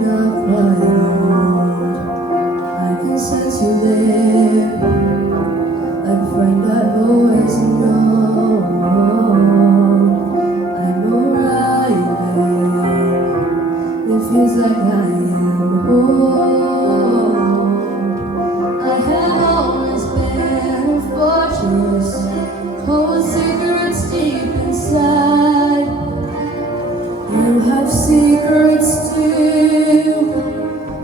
not quite old. I can sense you there, like a friend I've always known. I'm alright there, it feels like I am home. I have always been a fortress, hold secrets deep inside. You have secrets too,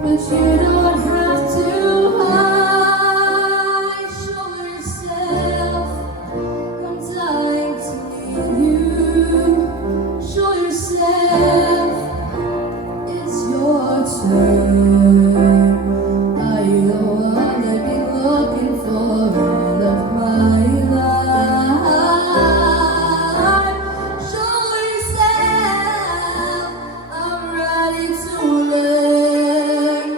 but you don't have to hide. Show yourself, I'm dying to meet you. Show yourself, it's your turn. Are you the one I've been looking for all of my life? Show yourself, I'm ready to learn.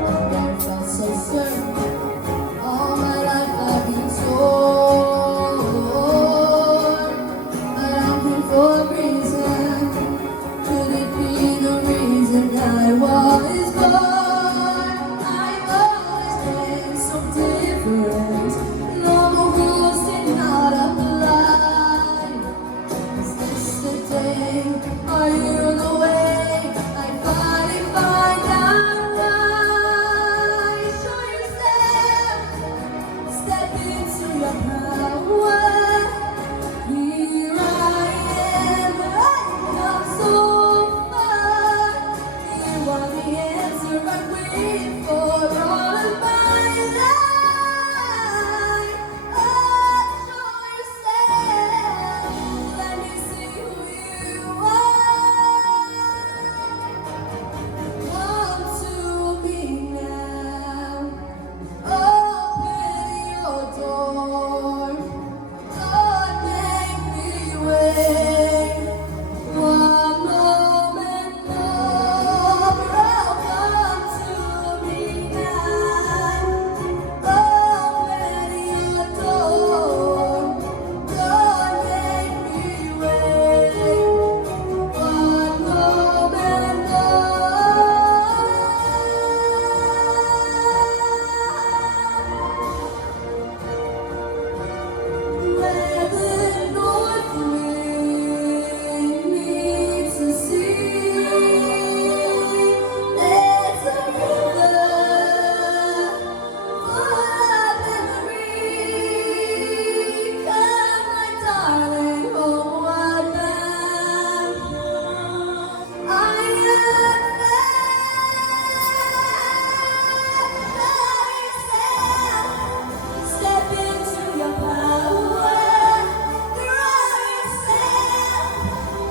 I've never felt so certain. All my life I've been torn, but I'm here for a reason. Could it be the reason I was born? I've always been so different. No more rules did not apply. Is this the day? Are you the way? I finally find out why. Show yourself, step into your power. Here I am, I come so far. You are the answer I'm waiting for all of my life. Oh, show yourself, let me see who you are. Come to me now, open your door. Don't make me wait one moment more. Come to me now, open your door. Don't make me wait one moment Where the north wind meets the sea, there's a river full of memory. Come, my darling, homeward bound. I am yourself. Step into your power. Grow yourself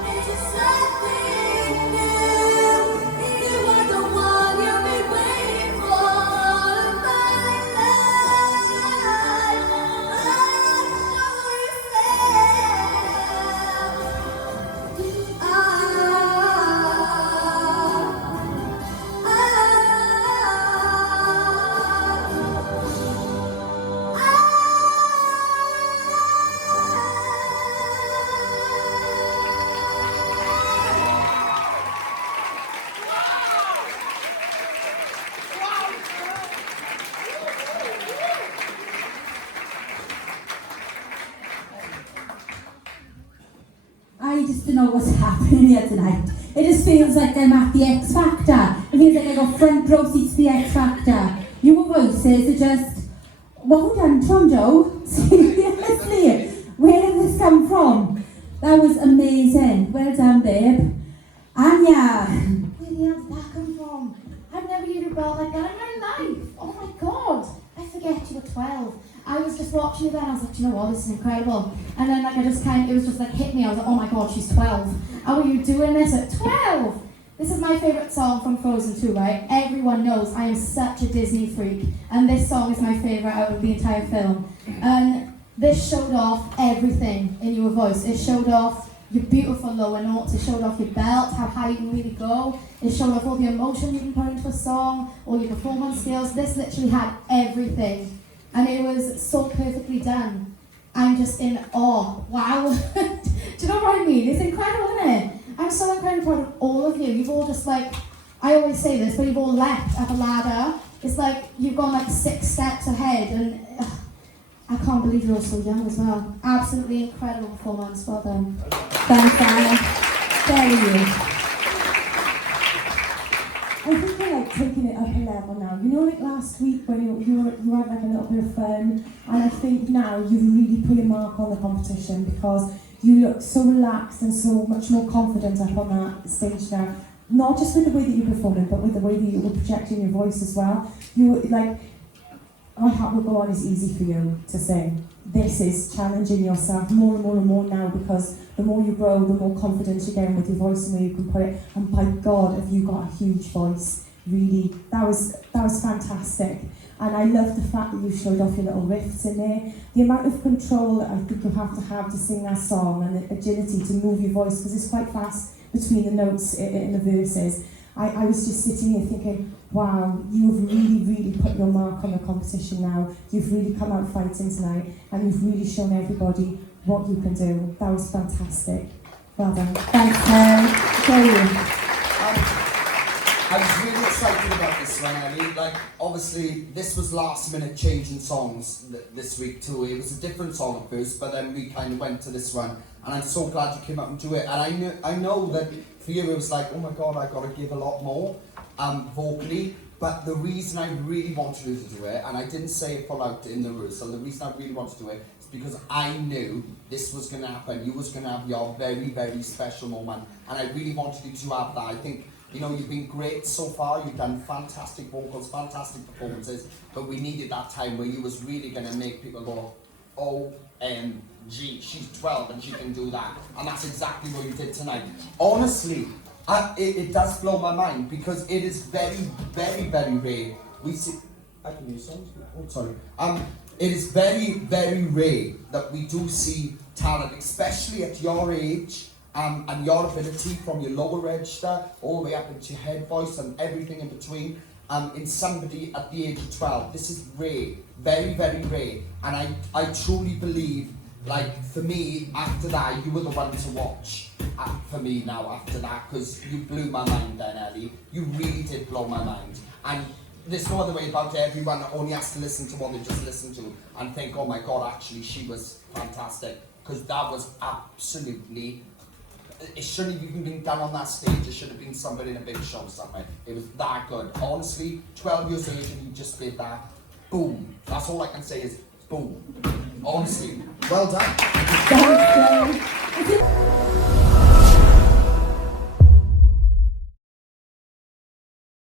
into something new. You are the one you've been waiting for all of my life. Show I just don't know what's happening here tonight. It just feels like I'm at the X Factor. It feels like I got front row seats to the X Factor. Your voices are just... Well done, Tom Joe. Seriously, where did this come from? That was amazing. Well done, babe. Anya. Where the hell's that come from? I've never heard a belt like that in my life. Oh my god. I forget you were 12. I was just watching you then, I was like, do you know what, this is incredible. And then like it was just like hit me, I was like, oh my god, she's 12. How are you doing this at 12? This is my favourite song from Frozen 2, right? Everyone knows I am such a Disney freak. And this song is my favourite out of the entire film. And this showed off everything in your voice. It showed off your beautiful lower notes, it showed off your belt, how high you can really go, it showed off all the emotion you can put into a song, all your performance skills. This literally had everything, and it was so perfectly done. I'm just in awe. Wow. Do you know what I mean? It's incredible, isn't it? I'm so incredibly proud of all of you. You've all just like, I always say this, but you've all leapt up a ladder. It's like you've gone like 6 steps ahead, and I can't believe you're all so young as well. Absolutely incredible performance. Well done. Thanks, Anna. There you I think we're like taking it up a level now. You know, like last week when you had like a little bit of fun, and I think now you've really put your mark on the competition because you look so relaxed and so much more confident up on that stage now. Not just with the way that you performed, but with the way that you were projecting your voice as well. You were like, My Heart Will Go On is easy for you to sing. This is challenging yourself more and more and more now because the more you grow, the more confidence you get with your voice and where you can put it. And by God, have you got a huge voice. Really, that was fantastic. And I love the fact that you showed off your little riffs in there. The amount of control that I think you have to sing that song and the agility to move your voice, because it's quite fast between the notes in the verses. I was just sitting here thinking, wow, you've really, really put your mark on the competition now. You've really come out fighting tonight, and you've really shown everybody what you can do. That was fantastic. Well done. Thanks, Terry. I was really excited about this one, Ellie. Like, obviously, this was last minute change in songs this week too. It was a different song at first, but then we kind of went to this one, and I'm so glad you came up and do it. And I know that for you it was like, oh my God, I got to give a lot more vocally. But the reason I really wanted you to do it, and I didn't say it full out in the rehearsal, the reason I really wanted to do it is because I knew this was going to happen. You was going to have your very, very special moment, and I really wanted you to have that. I think, you know, you've been great so far. You've done fantastic vocals, fantastic performances, but we needed that time where you was really going to make people go, OMG, she's 12 and she can do that. And that's exactly what you did tonight. Honestly, it does blow my mind because it is very, very, very rare. We see, I can use songs. Oh, sorry. It is very, very rare that we do see talent, especially at your age. And your ability from your lower register all the way up into your head voice and everything in between, in somebody at the age of 12. This is rare, very, very rare. And I truly believe, like, for me, after that, you were the one to watch for me now after that, because you blew my mind then, Ellie. You really did blow my mind. And there's no other way about it. Everyone only has to listen to what they just listened to and think, oh my God, actually, she was fantastic. Because that was absolutely... It shouldn't have even been done on that stage. It should have been somebody in a big show somewhere. It was that good. Honestly, 12 years age and you just did that. Boom. That's all I can say is boom. Honestly, well done. Thanks, Terry.